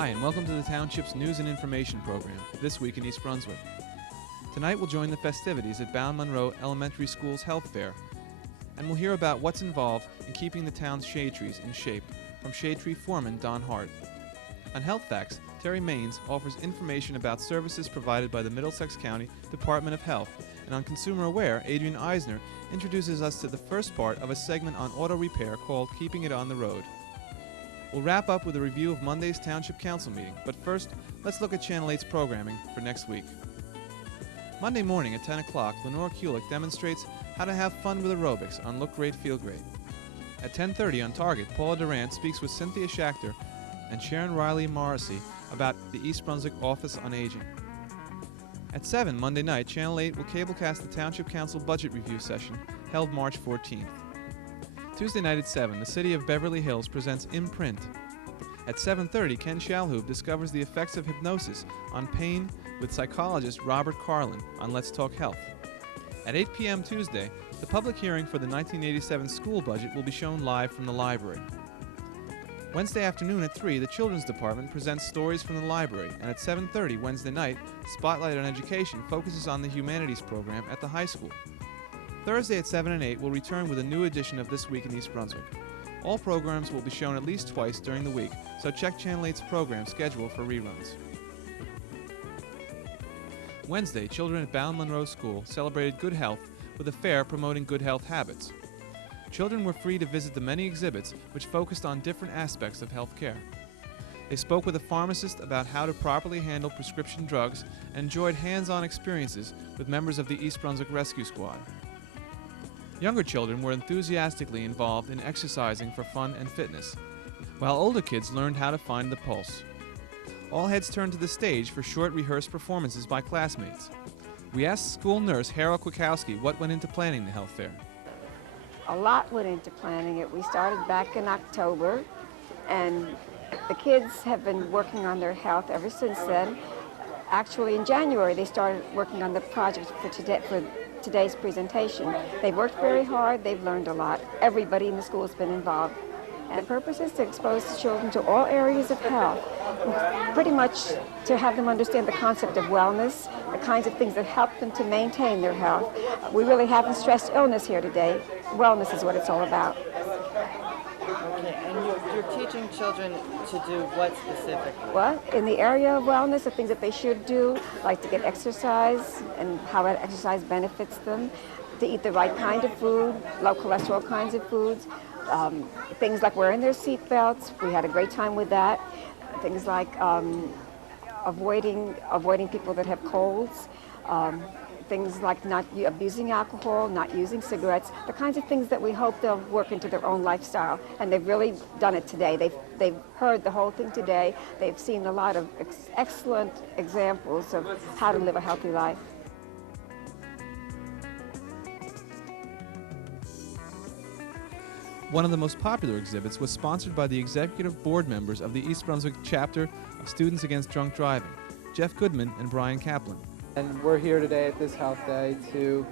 Hi, and welcome to the Township's News and Information Program, This Week in East Brunswick. Tonight we'll join the festivities at Bowne Munro Elementary School's Health Fair, and we'll hear about what's involved in keeping the town's shade trees in shape from shade tree foreman Don Hart. On Health Facts, Terri offers information about services provided by the Middlesex County Department of Health, and on Consumer Aware, Adrian Eisner introduces us to the first part of a segment on auto repair called Keeping It on the Road. We'll wrap up with a review of Monday's Township Council meeting, but first, let's look at Channel 8's programming for next week. Monday morning at 10 o'clock, Lenore Kulik demonstrates how to have fun with aerobics on Look Great, Feel Great. At 10:30 on Target, Paula Durant speaks with Cynthia Schachter and Sharon Riley Morrissey about the East Brunswick Office on Aging. At 7 Monday night, Channel 8 will cablecast the Township Council Budget Review Session, held March 14th. Tuesday night at 7, the City of Beverly Hills presents Imprint. At 7:30, Ken Shalhoub discovers the effects of hypnosis on pain with psychologist Robert Carlin on Let's Talk Health. At 8 p.m. Tuesday, the public hearing for the 1987 school budget will be shown live from the library. Wednesday afternoon at 3, the Children's Department presents stories from the library, and at 7:30 Wednesday night, Spotlight on Education focuses on the Humanities program at the high school. Thursday at 7 and 8, we'll return with a new edition of This Week in East Brunswick. All programs will be shown at least twice during the week, so check Channel 8's program schedule for reruns. Wednesday, children at Bowne Munro School celebrated good health with a fair promoting good health habits. Children were free to visit the many exhibits which focused on different aspects of health care. They spoke with a pharmacist about how to properly handle prescription drugs and enjoyed hands-on experiences with members of the East Brunswick Rescue Squad. Younger children were enthusiastically involved in exercising for fun and fitness, while older kids learned how to find the pulse. All heads turned to the stage for short rehearsed performances by classmates. We asked school nurse Harold Kwikowski what went into planning the health fair. A lot went into planning it. We started back in October, and the kids have been working on their health ever since then. Actually, in January, they started working on the project for today's presentation. They've worked very hard. They've learned a lot. Everybody in the school has been involved. And the purpose is to expose the children to all areas of health, pretty much to have them understand the concept of wellness, the kinds of things that help them to maintain their health. We really haven't stressed illness here today. Wellness is what it's all about. Okay, and you're teaching children to do what specifically? Well, in the area of wellness, the things that they should do, like to get exercise and how that exercise benefits them, to eat the right kind of food, low cholesterol kinds of foods, things like wearing their seat belts. We had a great time with that. Things like avoiding people that have colds. Things like not abusing alcohol, not using cigarettes, the kinds of things that we hope they'll work into their own lifestyle. And they've really done it today. They've heard the whole thing today. They've seen a lot of excellent examples of how to live a healthy life. One of the most popular exhibits was sponsored by the executive board members of the East Brunswick chapter of Students Against Drunk Driving, Jeff Goodman and Brian Kaplan. And we're here today at this health day to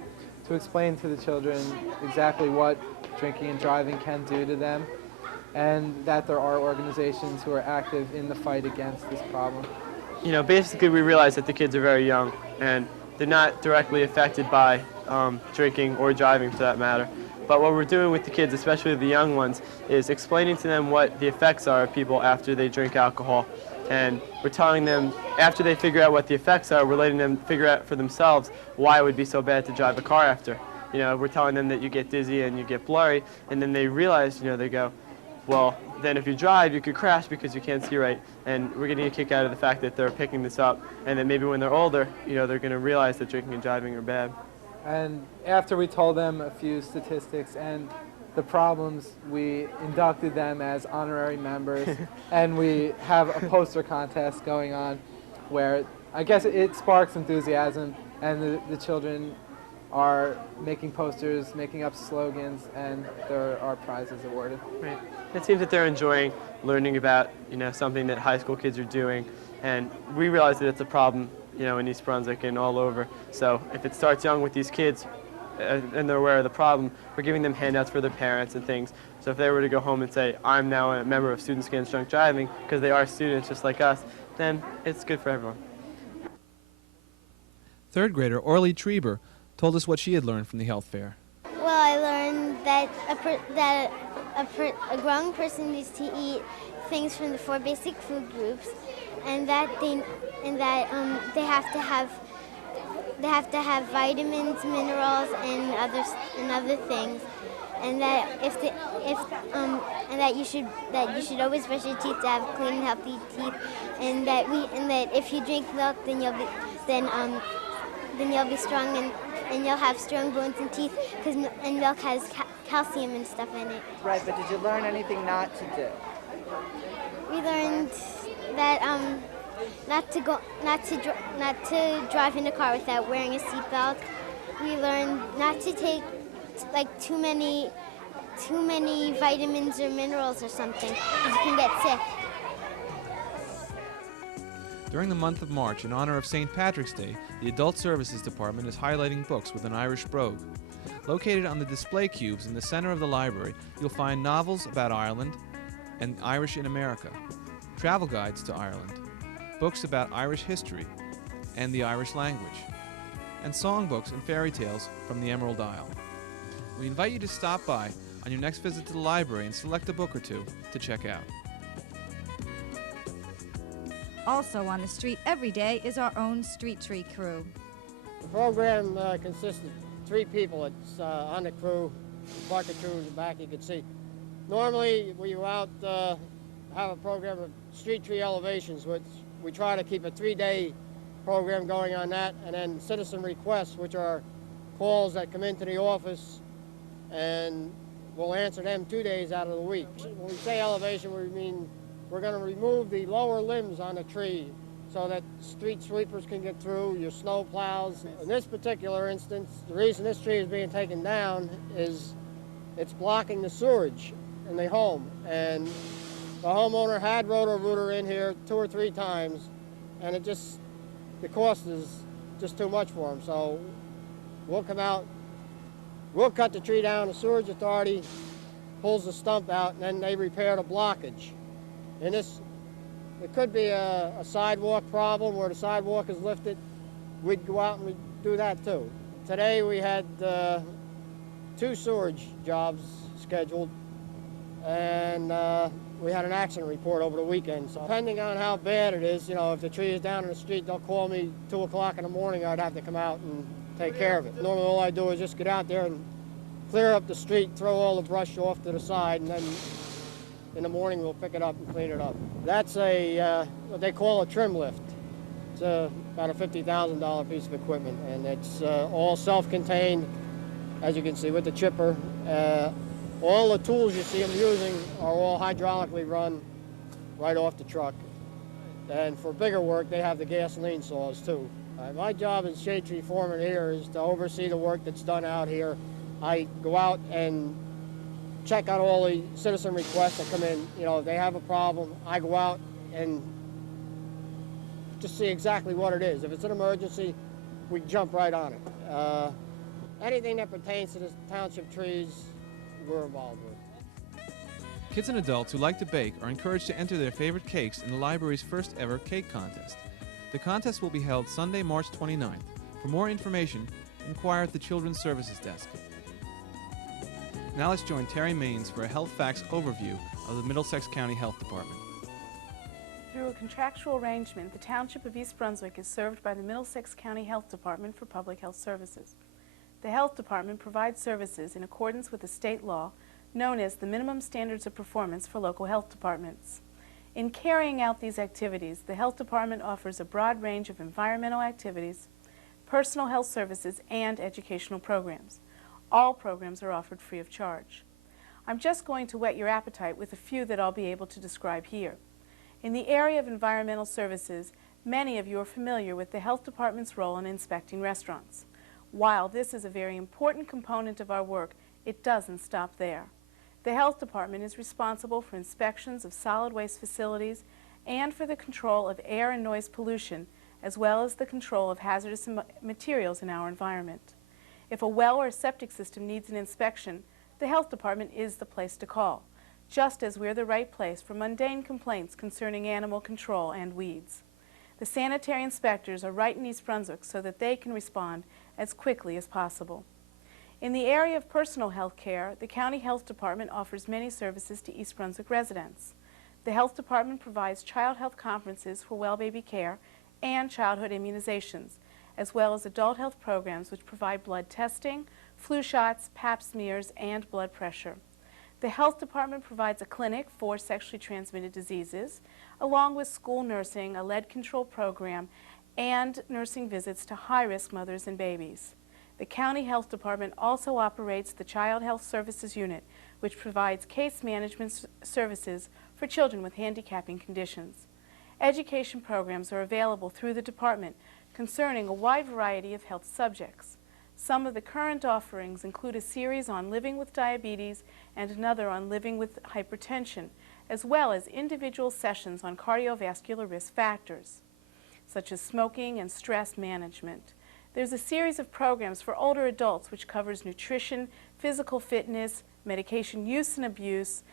explain to the children exactly what drinking and driving can do to them, and that there are organizations who are active in the fight against this problem. You know, basically we realize that the kids are very young and they're not directly affected by drinking or driving for that matter. But what we're doing with the kids, especially the young ones, is explaining to them what the effects are of people after they drink alcohol. And we're telling them, after they figure out what the effects are, we're letting them figure out for themselves why it would be so bad to drive a car after. You know, we're telling them that you get dizzy and you get blurry, and then they realize, you know, they go, well, then if you drive, you could crash because you can't see right. And we're getting a kick out of the fact that they're picking this up, and that maybe when they're older, you know, they're going to realize that drinking and driving are bad. And after we told them a few statistics and the problems, we inducted them as honorary members, and we have a poster contest going on where I guess it sparks enthusiasm, and the children are making posters, making up slogans, and there are prizes awarded. Right. It seems that they're enjoying learning about, you know, something that high school kids are doing, and we realize that it's a problem, you know, in East Brunswick and all over. So if it starts young with these kids, and they're aware of the problem, we're giving them handouts for their parents and things. So if they were to go home and say, I'm now a member of Students Against Drunk Driving, because they are students just like us, then it's good for everyone. Third grader Orly Trieber told us what she had learned from the health fair. Well, I learned that a grown person needs to eat things from the 4 basic food groups, and that they have to have vitamins, minerals, and other things, and that and that you should always brush your teeth to have clean and healthy teeth, and that if you drink milk, then you'll be strong and you'll have strong bones and teeth, and milk has calcium and stuff in it. Right, but did you learn anything not to do? We learned that not to drive in a car without wearing a seatbelt. We learned not to take too many vitamins or minerals or something, because you can get sick. During the month of March, in honor of St. Patrick's Day, the Adult Services Department is highlighting books with an Irish brogue. Located on the display cubes in the center of the library, you'll find novels about Ireland and Irish in America, travel guides to Ireland, books about Irish history and the Irish language, and songbooks and fairy tales from the Emerald Isle. We invite you to stop by on your next visit to the library and select a book or two to check out. Also on the street every day is our own street tree crew. The program consists of 3 people. It's on the crew, the bucket crew in the back you can see. Normally we go out, have a program of street tree elevations, which we try to keep a 3-day program going on that, and then citizen requests, which are calls that come into the office, and we'll answer them 2 days out of the week. When we say elevation, we mean we're going to remove the lower limbs on the tree so that street sweepers can get through, your snow plows. In this particular instance, the reason this tree is being taken down is it's blocking the sewage in the home. And the homeowner had roto-rooter in here 2 or 3 times, and the cost is just too much for them. So we'll come out, we'll cut the tree down, the sewage authority pulls the stump out, and then they repair the blockage. And it could be a sidewalk problem where the sidewalk is lifted. We'd go out and we'd do that too. Today we had 2 sewage jobs scheduled, and we had an accident report over the weekend. So depending on how bad it is, if the tree is down in the street, they'll call me 2 o'clock in the morning. I'd have to come out and take care of it. Normally all I do is just get out there and clear up the street, throw all the brush off to the side, and then in the morning we'll pick it up and clean it up. That's what they call a trim lift. It's about a $50,000 piece of equipment, and it's all self-contained, as you can see, with the chipper. All the tools you see them using are all hydraulically run right off the truck. And for bigger work, they have the gasoline saws too. My job as shade tree foreman here is to oversee the work that's done out here. I go out and check out all the citizen requests that come in. If they have a problem, I go out and just see exactly what it is. If it's an emergency, we jump right on it. Anything that pertains to the township trees, we're involved with. Kids and adults who like to bake are encouraged to enter their favorite cakes in the library's first ever cake contest. The contest will be held Sunday, March 29th. For more information, inquire at the Children's Services Desk. Now let's join Terri Maines for a health facts overview of the Middlesex County Health Department. Through a contractual arrangement, the Township of East Brunswick is served by the Middlesex County Health Department for Public Health Services. The Health Department provides services in accordance with a state law known as the Minimum Standards of Performance for Local Health Departments. In carrying out these activities, the Health Department offers a broad range of environmental activities, personal health services, and educational programs. All programs are offered free of charge. I'm just going to whet your appetite with a few that I'll be able to describe here. In the area of environmental services, many of you are familiar with the Health Department's role in inspecting restaurants. While this is a very important component of our work, it doesn't stop there. The Health Department is responsible for inspections of solid waste facilities and for the control of air and noise pollution, as well as the control of hazardous materials in our environment. If a well or septic system needs an inspection, the health department is the place to call, just as we're the right place for mundane complaints concerning animal control and weeds. The sanitary inspectors are right in East Brunswick so that they can respond as quickly as possible. In the area of personal health care, the County Health Department offers many services to East Brunswick residents. The Health Department provides child health conferences for well baby care and childhood immunizations, as well as adult health programs which provide blood testing, flu shots, pap smears, and blood pressure. The Health Department provides a clinic for sexually transmitted diseases, along with school nursing, a lead control program, and nursing visits to high-risk mothers and babies. The County Health Department also operates the Child Health Services Unit, which provides case management services for children with handicapping conditions. Education programs are available through the department concerning a wide variety of health subjects. Some of the current offerings include a series on living with diabetes and another on living with hypertension, as well as individual sessions on cardiovascular risk factors, such as smoking and stress management. There's a series of programs for older adults which covers nutrition, physical fitness, medication use and abuse,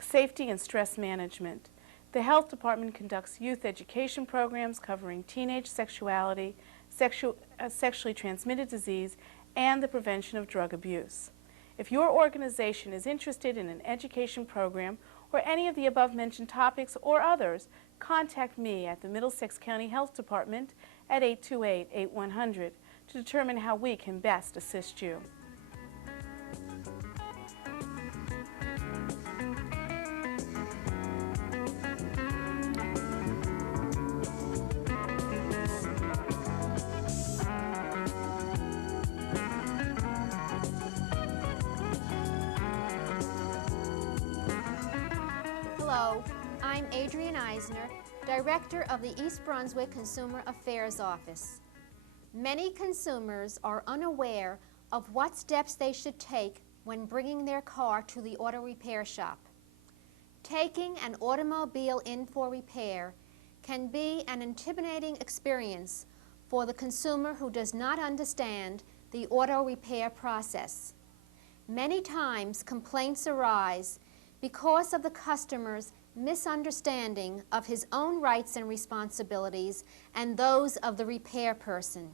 safety and stress management. The Health Department conducts youth education programs covering teenage sexuality, sexually transmitted disease, and the prevention of drug abuse. If your organization is interested in an education program or any of the above-mentioned topics or others, contact me at the Middlesex County Health Department at 828-8100 to determine how we can best assist you. Hello, I'm Adrienne Eisner, Director of the East Brunswick Consumer Affairs Office. Many consumers are unaware of what steps they should take when bringing their car to the auto repair shop. Taking an automobile in for repair can be an intimidating experience for the consumer who does not understand the auto repair process. Many times complaints arise because of the customer's misunderstanding of his own rights and responsibilities and those of the repair person.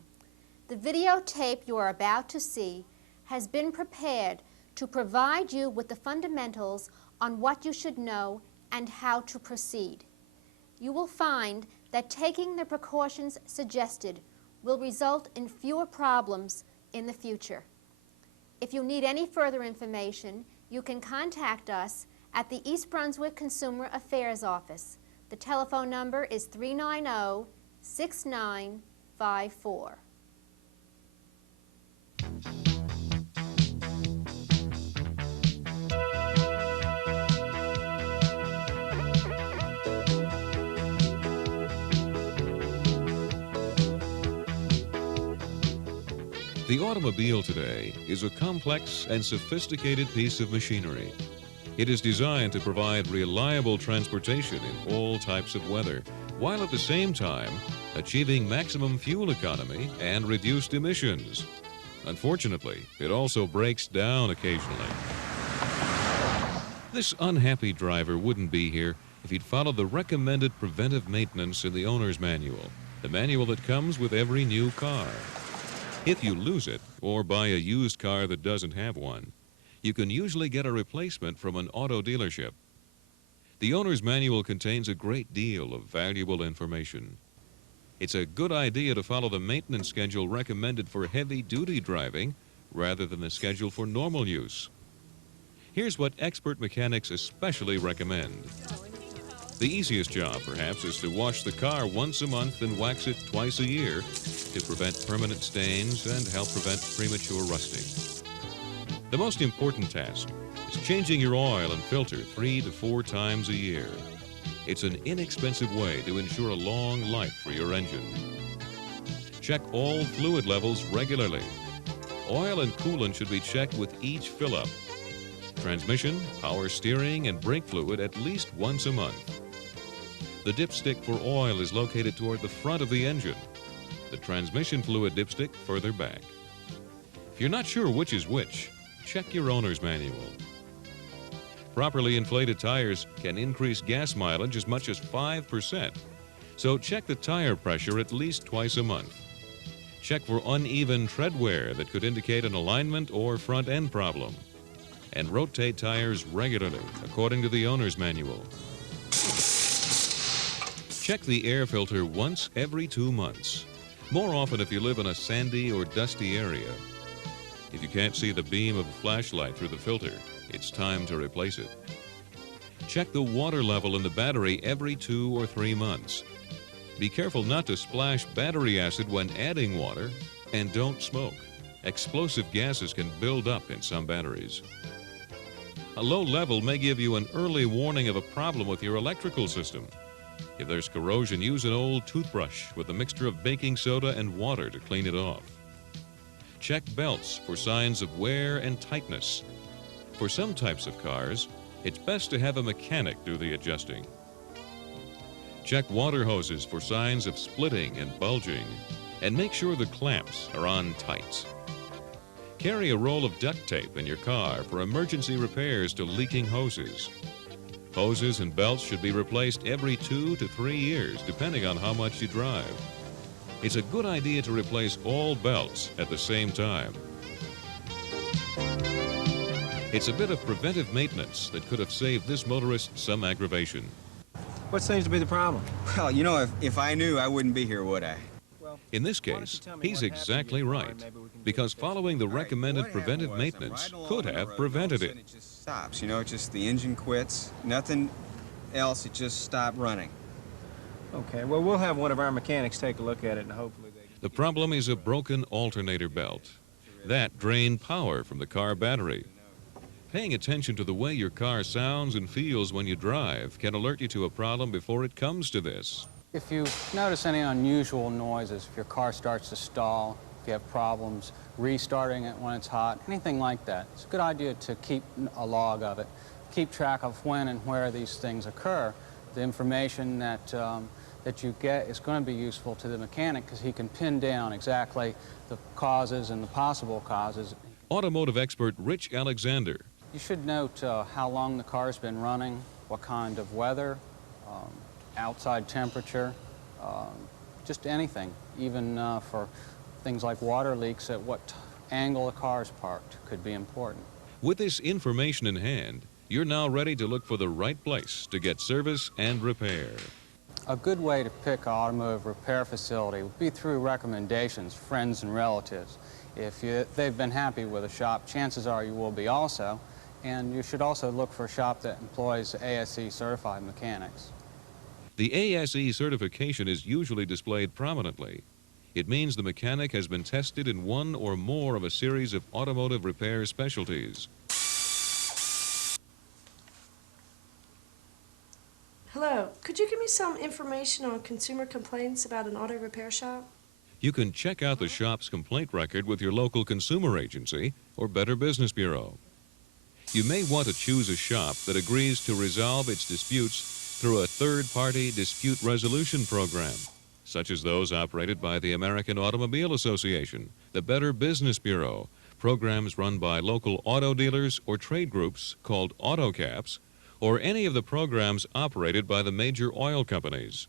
The videotape you are about to see has been prepared to provide you with the fundamentals on what you should know and how to proceed. You will find that taking the precautions suggested will result in fewer problems in the future. If you need any further information, you can contact us at the East Brunswick Consumer Affairs Office. The telephone number is 390-6954. The automobile today is a complex and sophisticated piece of machinery. It is designed to provide reliable transportation in all types of weather, while at the same time achieving maximum fuel economy and reduced emissions. Unfortunately, it also breaks down occasionally. This unhappy driver wouldn't be here if he'd followed the recommended preventive maintenance in the owner's manual, the manual that comes with every new car. If you lose it or buy a used car that doesn't have one, you can usually get a replacement from an auto dealership. The owner's manual contains a great deal of valuable information. It's a good idea to follow the maintenance schedule recommended for heavy-duty driving rather than the schedule for normal use. Here's what expert mechanics especially recommend. The easiest job, perhaps, is to wash the car once a month and wax it twice a year to prevent permanent stains and help prevent premature rusting. The most important task is changing your oil and filter 3 to 4 times a year. It's an inexpensive way to ensure a long life for your engine. Check all fluid levels regularly. Oil and coolant should be checked with each fill-up. Transmission, power steering, and brake fluid at least once a month. The dipstick for oil is located toward the front of the engine. The transmission fluid dipstick further back. If you're not sure which is which, check your owner's manual. Properly inflated tires can increase gas mileage as much as 5%. So check the tire pressure at least twice a month. Check for uneven tread wear that could indicate an alignment or front end problem. And rotate tires regularly, according to the owner's manual. Check the air filter once every 2 months. More often if you live in a sandy or dusty area. If you can't see the beam of a flashlight through the filter, it's time to replace it. Check the water level in the battery every 2 or 3 months. Be careful not to splash battery acid when adding water, and don't smoke. Explosive gases can build up in some batteries. A low level may give you an early warning of a problem with your electrical system. If there's corrosion, use an old toothbrush with a mixture of baking soda and water to clean it off. Check belts for signs of wear and tightness. For some types of cars, it's best to have a mechanic do the adjusting. Check water hoses for signs of splitting and bulging, and make sure the clamps are on tight. Carry a roll of duct tape in your car for emergency repairs to leaking hoses. Hoses and belts should be replaced every 2 to 3 years, depending on how much you drive. It's a good idea to replace all belts at the same time. It's a bit of preventive maintenance that could have saved this motorist some aggravation. What seems to be the problem? Well, you know, if I knew, I wouldn't be here, would I? In this case, he's exactly right, because following the recommended preventive maintenance could have prevented it. It just stops, you know, just the engine quits, nothing else, it just stopped running. Okay, well, we'll have one of our mechanics take a look at it and hopefully they can... The problem is a broken alternator belt. That drained power from the car battery. Paying attention to the way your car sounds and feels when you drive can alert you to a problem before it comes to this. If you notice any unusual noises, if your car starts to stall, if you have problems restarting it when it's hot, anything like that, it's a good idea to keep a log of it. Keep track of when and where these things occur. The information that you get is going to be useful to the mechanic because he can pin down exactly the causes and the possible causes. Automotive expert Rich Alexander. You should note how long the car's been running, what kind of weather, outside temperature, just anything, even for things like water leaks, at what angle the car's parked could be important. With this information in hand, you're now ready to look for the right place to get service and repair. A good way to pick an automotive repair facility would be through recommendations, friends and relatives. If they've been happy with a shop, chances are you will be also, and you should also look for a shop that employs ASE certified mechanics. The ASE certification is usually displayed prominently. It means the mechanic has been tested in one or more of a series of automotive repair specialties. Hello, could you give me some information on consumer complaints about an auto repair shop? You can check out the shop's complaint record with your local consumer agency or Better Business Bureau. You may want to choose a shop that agrees to resolve its disputes through a third-party dispute resolution program, such as those operated by the American Automobile Association, the Better Business Bureau, programs run by local auto dealers or trade groups called auto caps, or any of the programs operated by the major oil companies.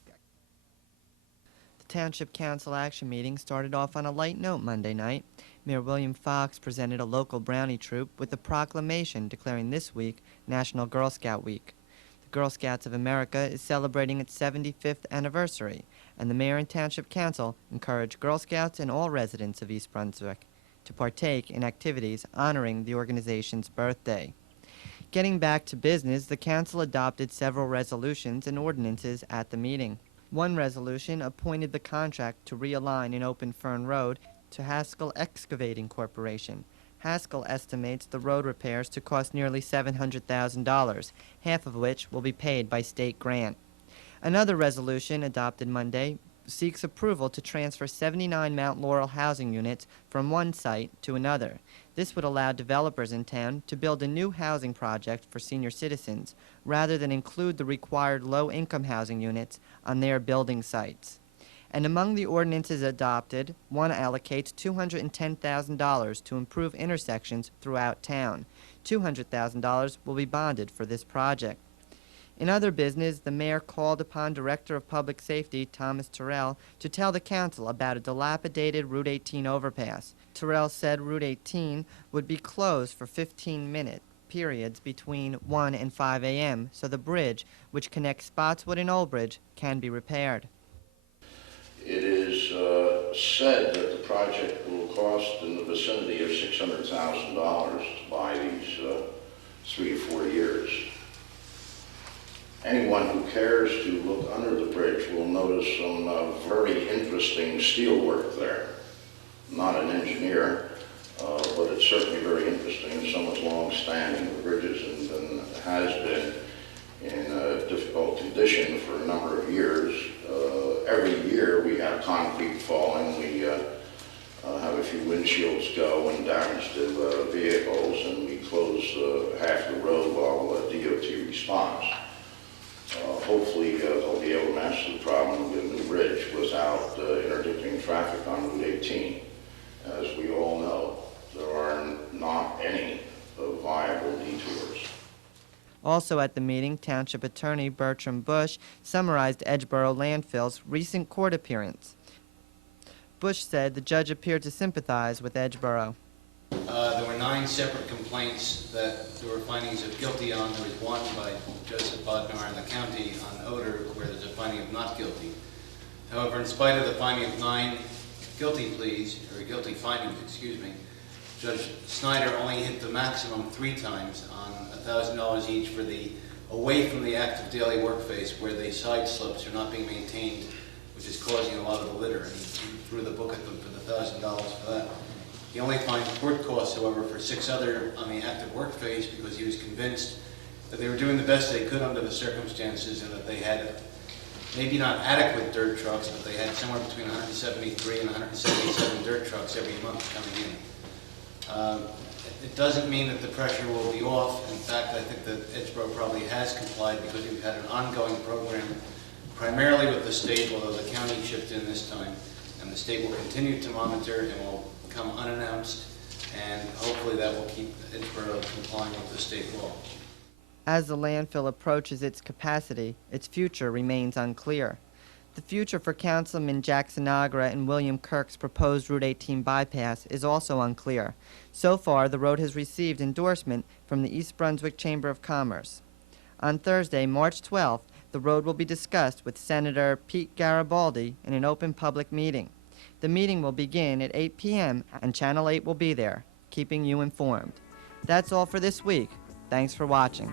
The Township Council action meeting started off on a light note Monday night. Mayor William Fox presented a local brownie troupe with a proclamation declaring this week National Girl Scout Week. The Girl Scouts of America is celebrating its 75th anniversary, and the Mayor and Township Council encourage Girl Scouts and all residents of East Brunswick to partake in activities honoring the organization's birthday. Getting back to business, the Council adopted several resolutions and ordinances at the meeting. One resolution appointed the contract to realign an open Fern Road to Haskell Excavating Corporation. Haskell estimates the road repairs to cost nearly $700,000, half of which will be paid by state grant. Another resolution adopted Monday seeks approval to transfer 79 Mount Laurel housing units from one site to another. This would allow developers in town to build a new housing project for senior citizens rather than include the required low-income housing units on their building sites. And among the ordinances adopted, one allocates $210,000 to improve intersections throughout town. $200,000 will be bonded for this project. In other business, the mayor called upon Director of Public Safety, Thomas Terrell, to tell the council about a dilapidated Route 18 overpass. Terrell said Route 18 would be closed for 15-minute periods between 1 and 5 a.m., so the bridge, which connects Spotswood and Old Bridge, can be repaired. It is said that the project will cost in the vicinity of $600,000 to buy these 3 to 4 years. Anyone who cares to look under the bridge will notice some very interesting steel work there. I'm not an engineer, but it's certainly very interesting and somewhat long-standing. The bridge has been in a difficult condition for a number of years. Every year we have concrete falling, we have a few windshields go and damage to vehicles, and we close half the road while DOT responds. Hopefully they'll be able to master the problem with a new bridge without interdicting traffic on Route 18. As we all know, there are not any viable detours. Also at the meeting, Township Attorney Bertram Bush summarized Edgeboro Landfill's recent court appearance. Bush said the judge appeared to sympathize with Edgeboro. There were 9 separate complaints that there were findings of guilty on. There was one by Joseph Bodnar in the county on odor where there's a finding of not guilty. However, in spite of the finding of 9 guilty pleas, or guilty findings, excuse me, Judge Snyder only hit the maximum 3 times on $1,000 each for the away from the active daily work phase where the side slopes are not being maintained, which is causing a lot of the litter. And he threw the book at them for the $1,000 for that. He only fined court costs, however, for 6 other on the active work phase because he was convinced that they were doing the best they could under the circumstances and that they had maybe not adequate dirt trucks, but they had somewhere between 173 and 177 dirt trucks every month coming in. It doesn't mean that the pressure will be off. In fact, I think that Edgeboro probably has complied because we've had an ongoing program primarily with the state, although the county chipped in this time, and the state will continue to monitor and will come unannounced, and hopefully that will keep Edgeboro complying with the state law. As the landfill approaches its capacity, its future remains unclear. The future for Councilman Jackson Agra and William Kirk's proposed Route 18 bypass is also unclear. So far, the road has received endorsement from the East Brunswick Chamber of Commerce. On Thursday, March 12th, the road will be discussed with Senator Pete Garibaldi in an open public meeting. The meeting will begin at 8 p.m. and Channel 8 will be there, keeping you informed. That's all for this week. Thanks for watching.